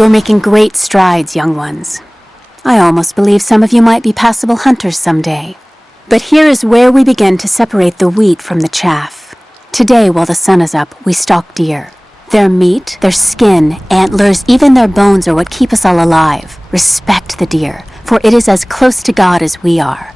You're making great strides, young ones. I almost believe some of you might be passable hunters someday. But here is where we begin to separate the wheat from the chaff. Today, while the sun is up, we stalk deer. Their meat, their skin, antlers, even their bones are what keep us all alive. Respect the deer, for it is as close to God as we are.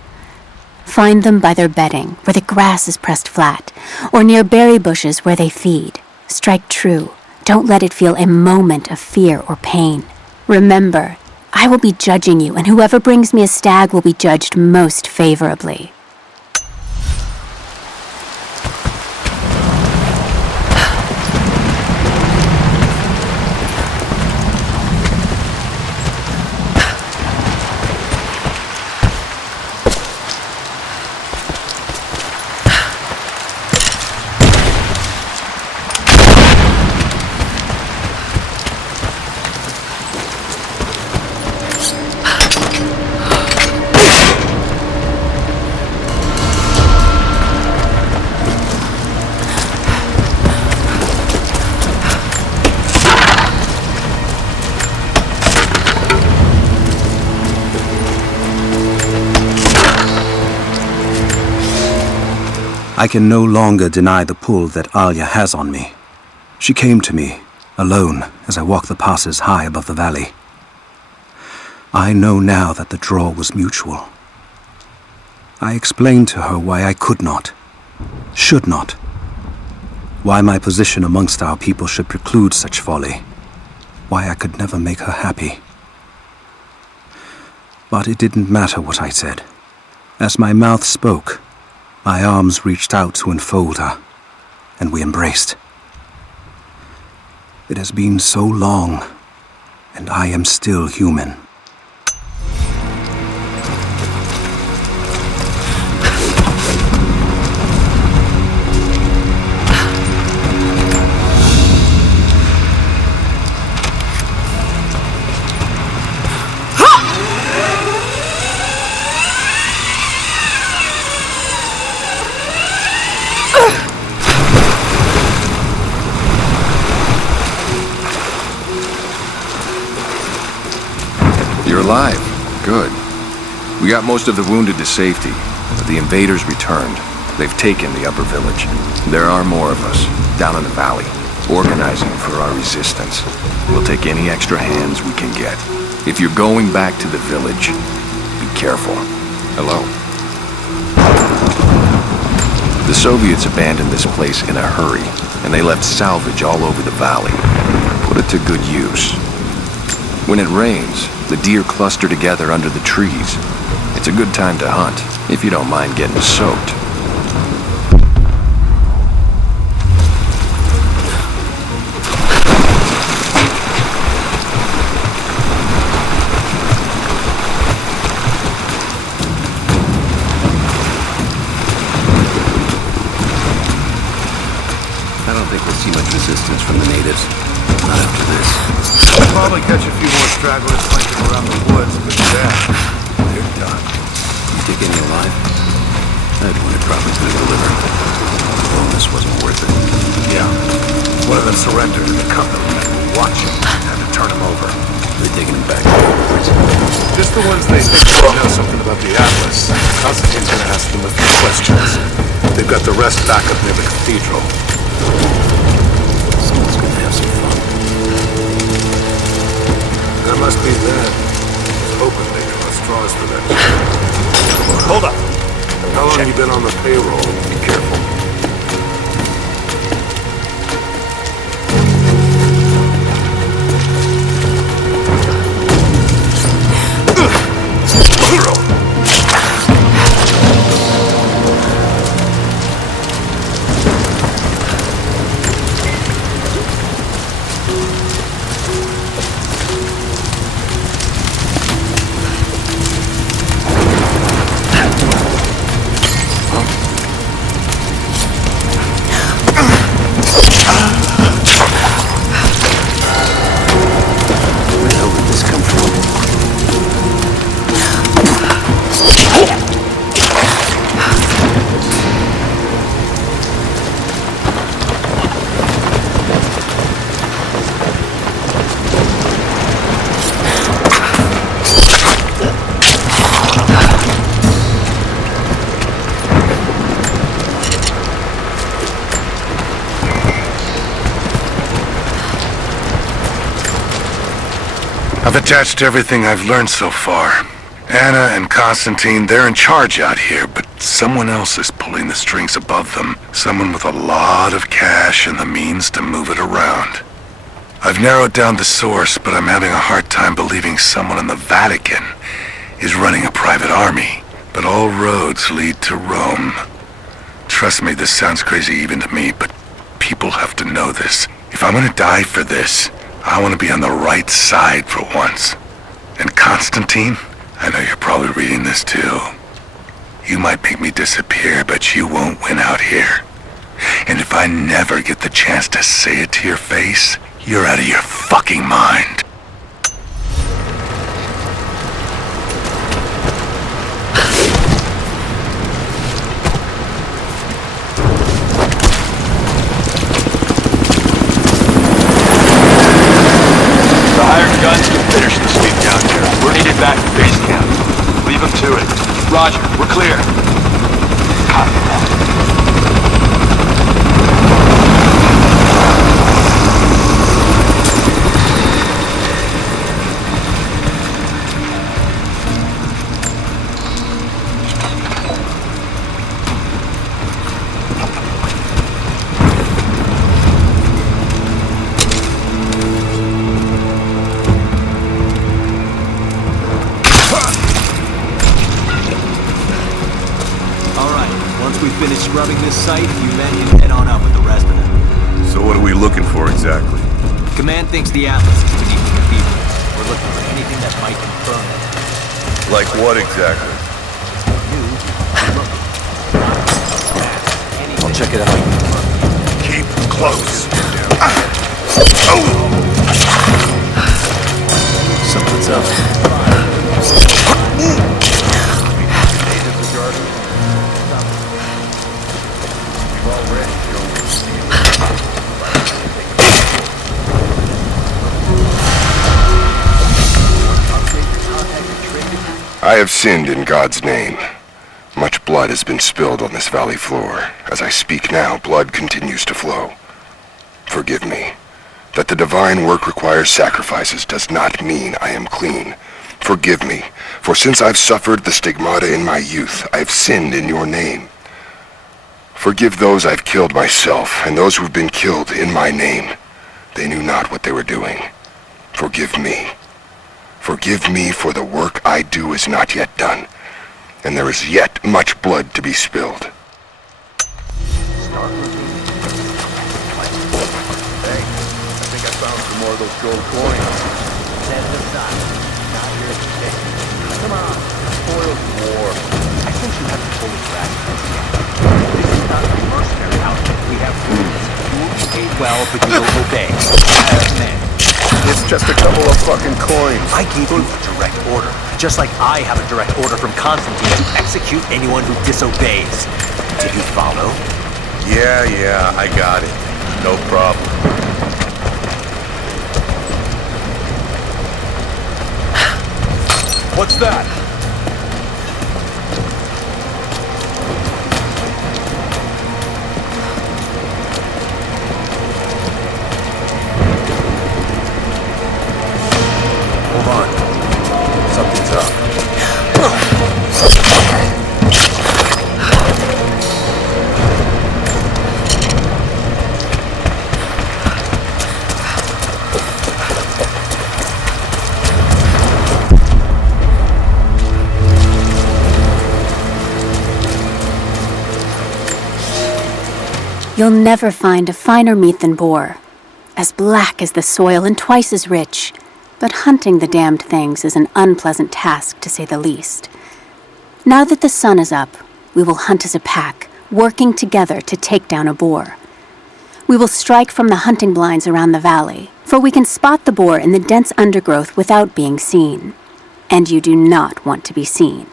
Find them by their bedding, where the grass is pressed flat, or near berry bushes where they feed. Strike true. Don't let it feel a moment of fear or pain. Remember, I will be judging you, and whoever brings me a stag will be judged most favorably. I can no longer deny the pull that Alia has on me. She came to me, alone, as I walked the passes high above the valley. I know now that the draw was mutual. I explained to her why I could not, should not, why my position amongst our people should preclude such folly, why I could never make her happy. But it didn't matter what I said. As my mouth spoke, my arms reached out to enfold her, and we embraced. It has been so long, and I am still human. You're alive. Good. We got most of the wounded to safety, but the invaders returned. They've taken the upper village. There are more of us, down in the valley, organizing for our resistance. We'll take any extra hands we can get. If you're going back to the village, be careful. Hello. The Soviets abandoned this place in a hurry, and they left salvage all over the valley. Put it to good use. When it rains, the deer cluster together under the trees. It's a good time to hunt, if you don't mind getting soaked. I don't think we'll see much resistance from the natives. Not after this. We'll probably catch a few more stragglers flanking around the woods, but they're done. You take any alive? I had one that probably could have delivered. The bonus wasn't worth it. Yeah. One of them surrendered and the company watching. Had to turn him over. They're taking him back. Just the ones they think know something about the Atlas. Constantine's gonna ask them a few questions. They've got the rest back up near the cathedral. Someone's gonna have some fun. That must be them. I was hoping they draw straws for that. Hold up. How long have you been on the payroll? Be careful. I've attached everything I've learned so far. Anna and Constantine, they're in charge out here, but someone else is pulling the strings above them. Someone with a lot of cash and the means to move it around. I've narrowed down the source, but I'm having a hard time believing someone in the Vatican is running a private army. But all roads lead to Rome. Trust me, this sounds crazy even to me, but people have to know this. If I'm gonna die for this, I want to be on the right side for once. And Constantine, I know you're probably reading this too. You might make me disappear, but you won't win out here. And if I never get the chance to say it to your face, you're out of your fucking mind. The hired guns can finish the sweep down here. We're needed back at base camp. Leave them to it. Roger, we're clear. Copy that. Finish scrubbing this site, you men can head on up with the rest of them. So what are we looking for exactly? Command thinks the Atlas is beneath the cathedral. We're looking for anything that might confirm it. Like what exactly? I'll check it out. Keep close. Something's up. I have sinned in God's name. Much blood has been spilled on this valley floor. As I speak now, blood continues to flow. Forgive me. That the divine work requires sacrifices does not mean I am clean. Forgive me, for since I've suffered the stigmata in my youth, I have sinned in your name. Forgive those I've killed myself, and those who've been killed in my name. They knew not what they were doing. Forgive me. Forgive me, for the work I do is not yet done, and there is yet much blood to be spilled. Hey, I think I found some more of those gold coins. Come on, spoils war. I think you have to pull it back. This is not a mercenary outfit. We have rules. You will be paid well, but you will obey. Man. It's just a couple of fucking coins. I gave you a direct order, just like I have a direct order from Constantine to execute anyone who disobeys. Did you follow? Yeah, I got it. No problem. What's that? Hold on. Something's up. You'll never find a finer meat than boar, as black as the soil and twice as rich. But hunting the damned things is an unpleasant task, to say the least. Now that the sun is up, we will hunt as a pack, working together to take down a boar. We will strike from the hunting blinds around the valley, for we can spot the boar in the dense undergrowth without being seen. And you do not want to be seen.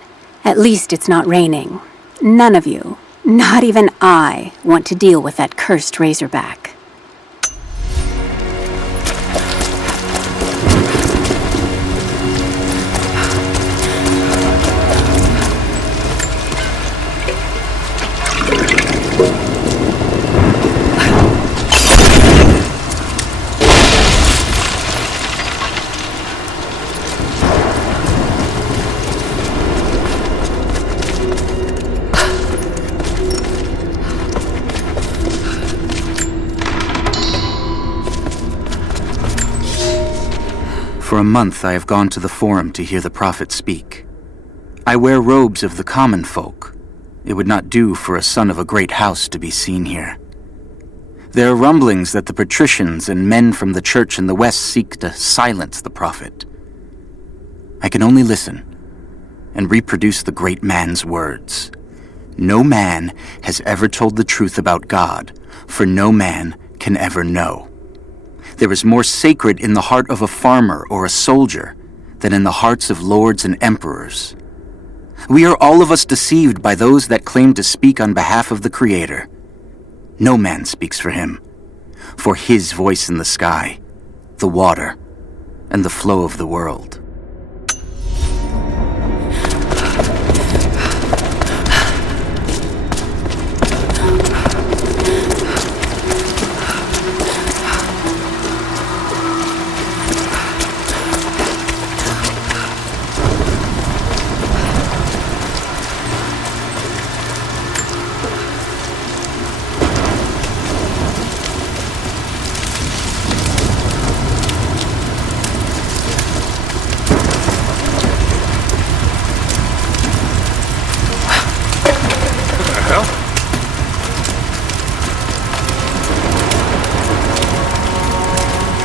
At least it's not raining. None of you, not even I, want to deal with that cursed razorback. For a month I have gone to the forum to hear the prophet speak. I wear robes of the common folk. It would not do for a son of a great house to be seen here. There are rumblings that the patricians and men from the church in the west seek to silence the prophet. I can only listen and reproduce the great man's words. No man has ever told the truth about God, for no man can ever know. There is more sacred in the heart of a farmer or a soldier than in the hearts of lords and emperors. We are all of us deceived by those that claim to speak on behalf of the Creator. No man speaks for him, for his voice in the sky, the water, and the flow of the world.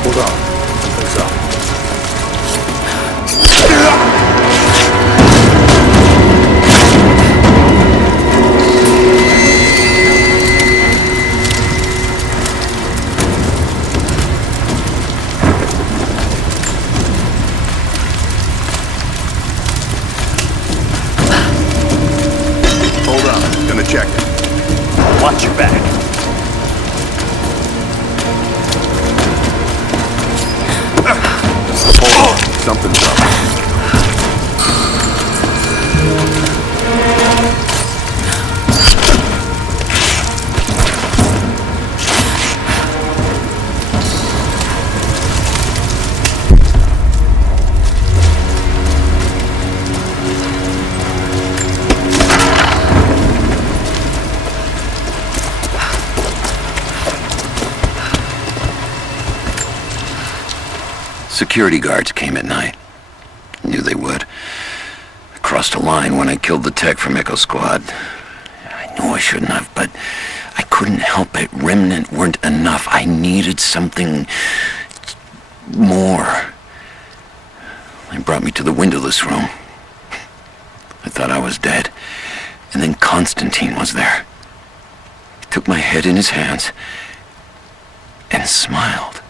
Hold on. Something's up. Hold on. Gonna check it. Watch your back. Hold on. Something's up. Security guards came at night. Knew they would. I crossed a line when I killed the tech from Echo Squad. I knew I shouldn't have, but I couldn't help it. Remnant weren't enough. I needed something more. They brought me to the windowless room. I thought I was dead. And then Constantine was there. He took my head in his hands and smiled.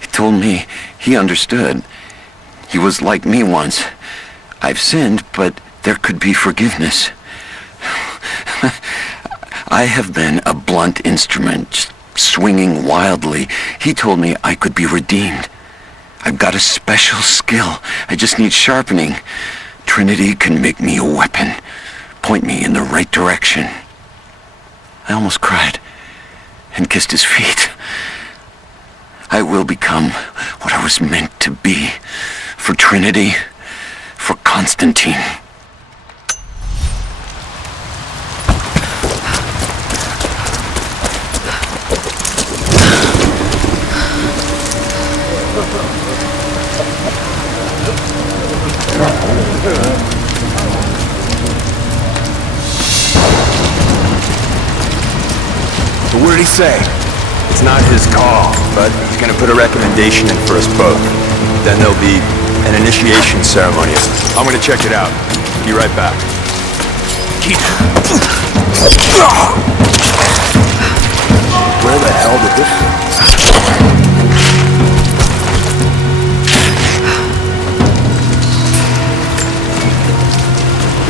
He told me he understood. He was like me once. I've sinned, but there could be forgiveness. I have been a blunt instrument, just swinging wildly. He told me I could be redeemed. I've got a special skill. I just need sharpening. Trinity can make me a weapon, point me in the right direction. I almost cried and kissed his feet. I will become what I was meant to be. For Trinity, for Constantine. But what did he say? It's not his call, but he's gonna put a recommendation in for us both. Then there'll be an initiation ceremony. I'm gonna check it out. Be right back. Where the hell did this go?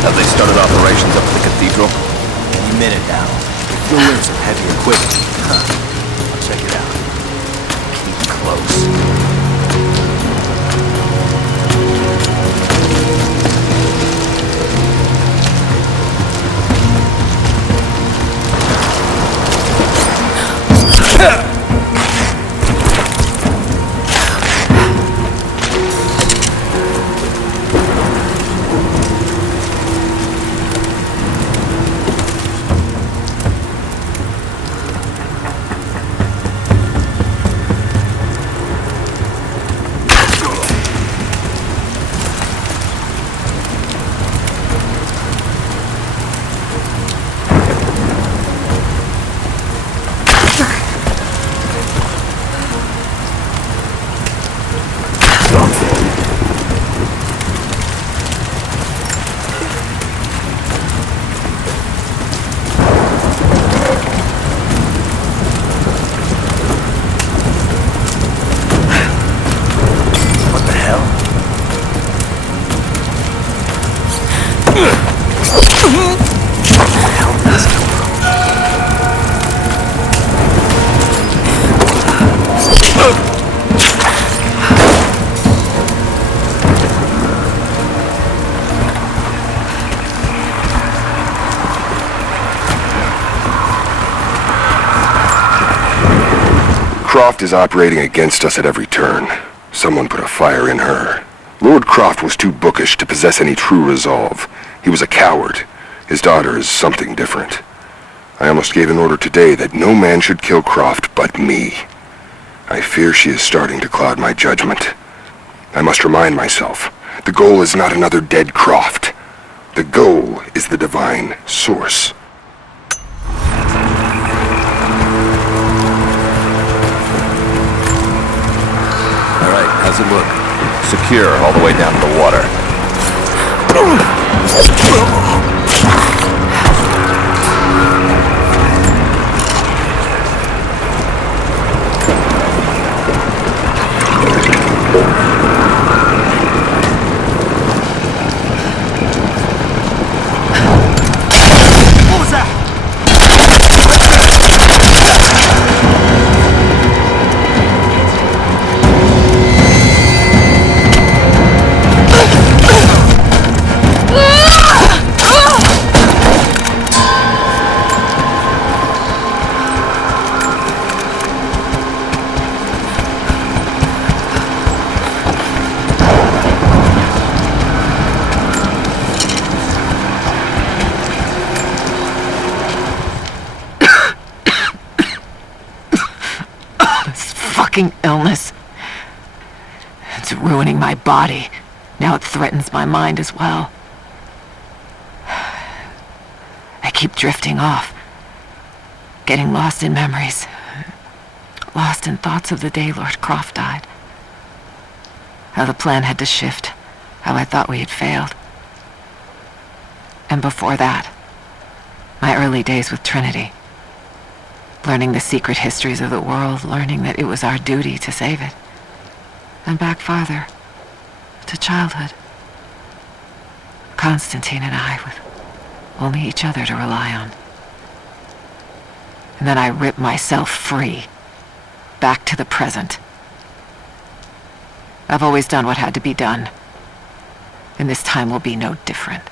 Have they started operations up at the cathedral? Any minute now. They flew in some heavy equipment. I'll check it out. Keep close. this come from? Croft is operating against us at every turn. Someone put a fire in her. Lord Croft was too bookish to possess any true resolve. He was a coward. His daughter is something different. I almost gave an order today that no man should kill Croft but me. I fear she is starting to cloud my judgment. I must remind myself, the goal is not another dead Croft. The goal is the divine source. How's it look? Secure all the way down to the water. What was that? Illness. It's ruining my body. Now it threatens my mind as well. I keep drifting off, getting lost in memories, lost in thoughts of the day Lord Croft died. How the plan had to shift, how I thought we had failed. And before that, my early days with Trinity. Learning the secret histories of the world, learning that it was our duty to save it. And back farther, to childhood. Constantine and I, with only each other to rely on. And then I ripped myself free, back to the present. I've always done what had to be done, and this time will be no different.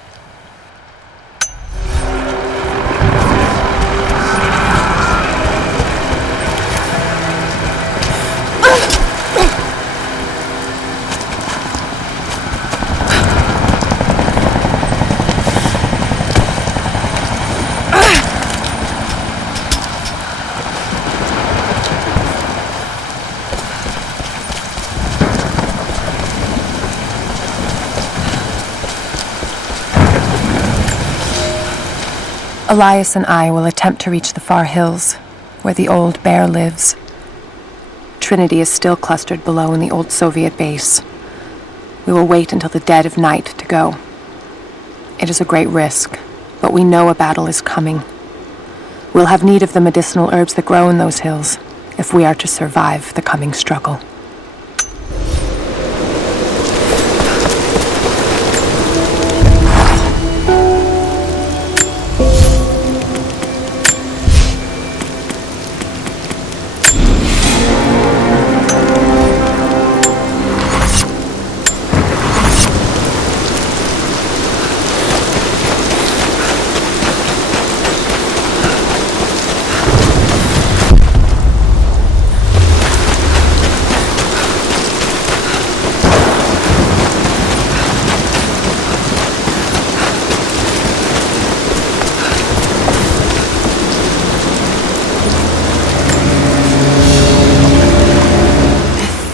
Elias and I will attempt to reach the far hills, where the old bear lives. Trinity is still clustered below in the old Soviet base. We will wait until the dead of night to go. It is a great risk, but we know a battle is coming. We'll have need of the medicinal herbs that grow in those hills, if we are to survive the coming struggle.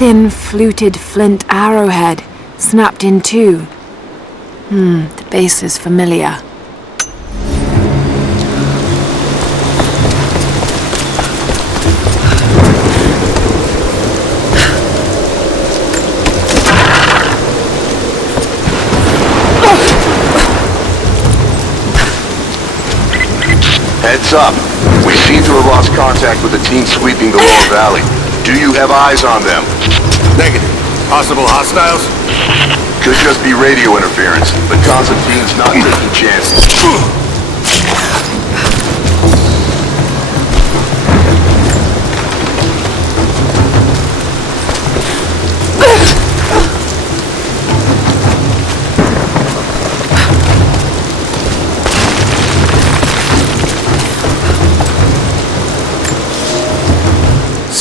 Thin, fluted flint arrowhead, snapped in two. The base is familiar. Heads up. We seem to have lost contact with the team sweeping the lower valley. Do you have eyes on them? Negative. Possible hostiles? Could just be radio interference, but Constantine's not taking chances.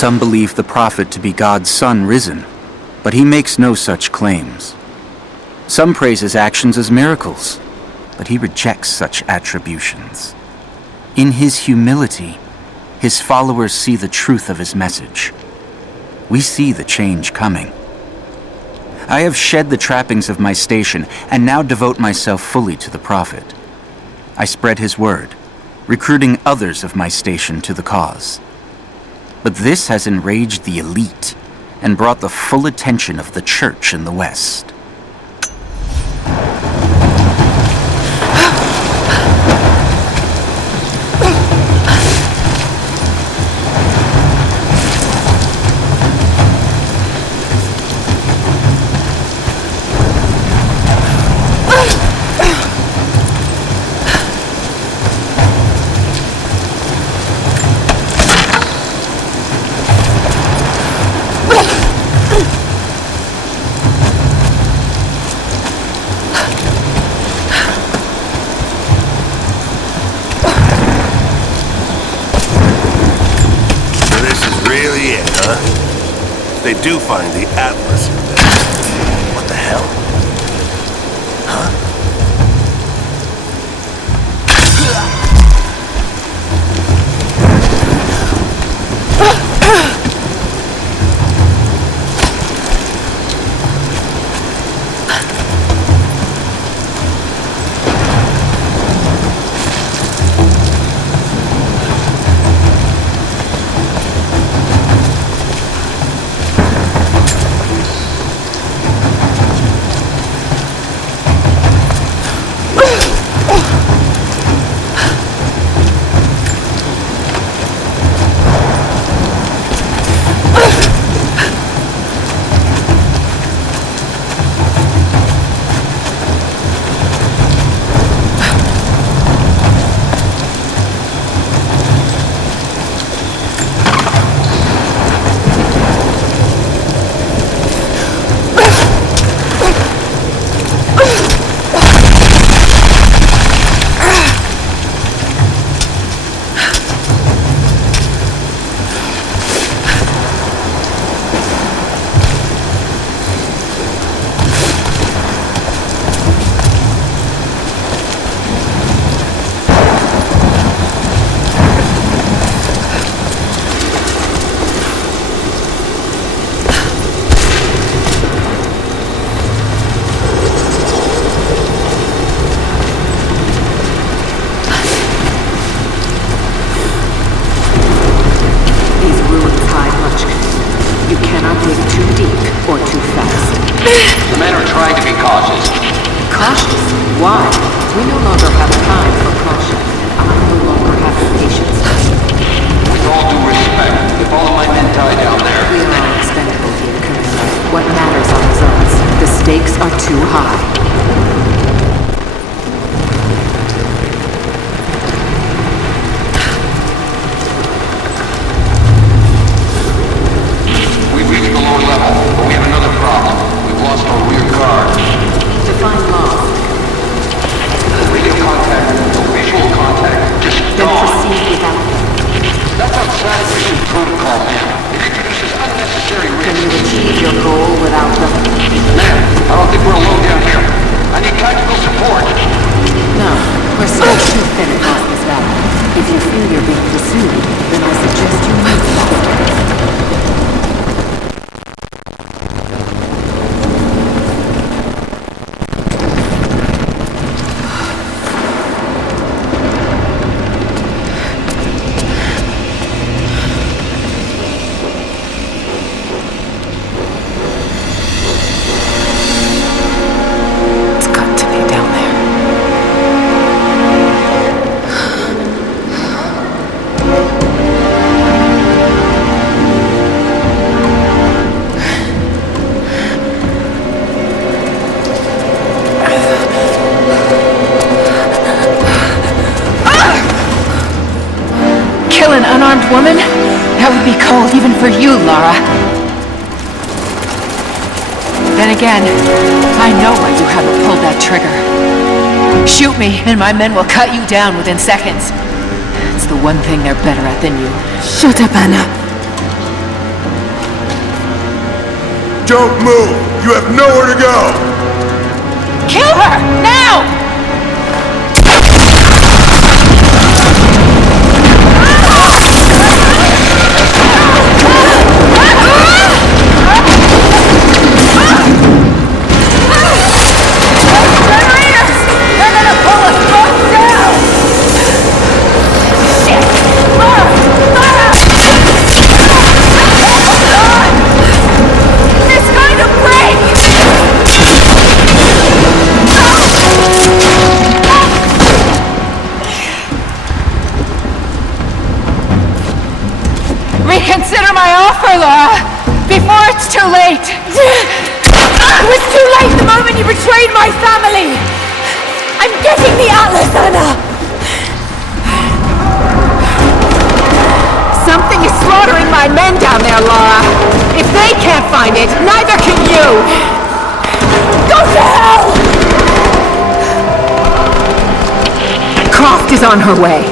Some believe the prophet to be God's son risen, but he makes no such claims. Some praise his actions as miracles, but he rejects such attributions. In his humility, his followers see the truth of his message. We see the change coming. I have shed the trappings of my station and now devote myself fully to the prophet. I spread his word, recruiting others of my station to the cause. But this has enraged the elite and brought the full attention of the church in the West. They do find the Atlas in there. What the hell? Huh? Woman? That would be cold even for you, Lara. Then again, I know why you haven't pulled that trigger. Shoot me, and my men will cut you down within seconds. It's the one thing they're better at than you. Shut up, Anna. Don't move! You have nowhere to go! Kill her! Now! Reconsider my offer, Laura, before it's too late. It was too late the moment you betrayed my family. I'm getting the Atlas, Anna. Something is slaughtering my men down there, Laura. If they can't find it, neither can you. Go to hell! Croft is on her way.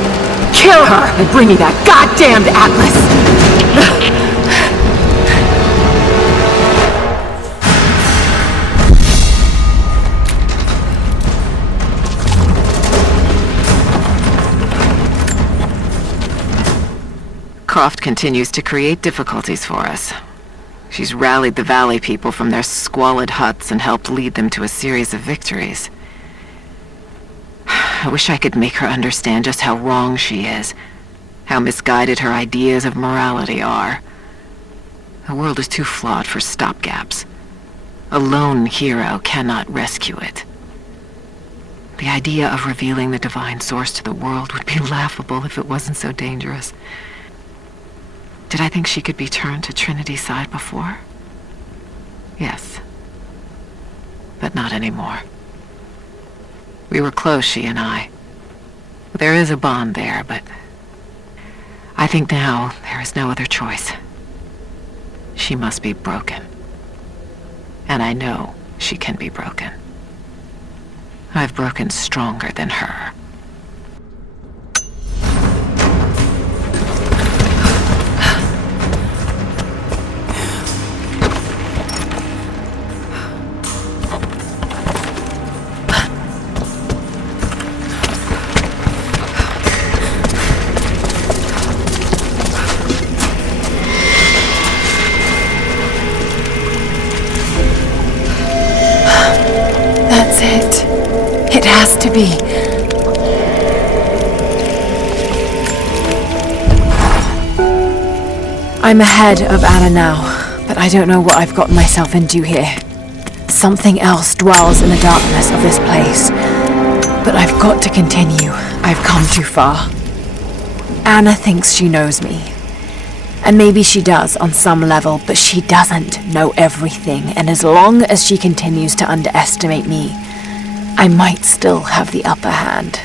Kill her and bring me that goddamned Atlas. Croft continues to create difficulties for us. She's rallied the Valley people from their squalid huts and helped lead them to a series of victories. I wish I could make her understand just how wrong she is, how misguided her ideas of morality are. The world is too flawed for stopgaps. A lone hero cannot rescue it. The idea of revealing the divine source to the world would be laughable if it wasn't so dangerous. Did I think she could be turned to Trinity's side before? Yes. But not anymore. We were close, she and I. There is a bond there, but I think now there is no other choice. She must be broken. And I know she can be broken. I've broken stronger than her. That's it. It has to be. I'm ahead of Anna now, but I don't know what I've gotten myself into here. Something else dwells in the darkness of this place. But I've got to continue. I've come too far. Anna thinks she knows me. And maybe she does on some level, but she doesn't know everything, and as long as she continues to underestimate me, I might still have the upper hand.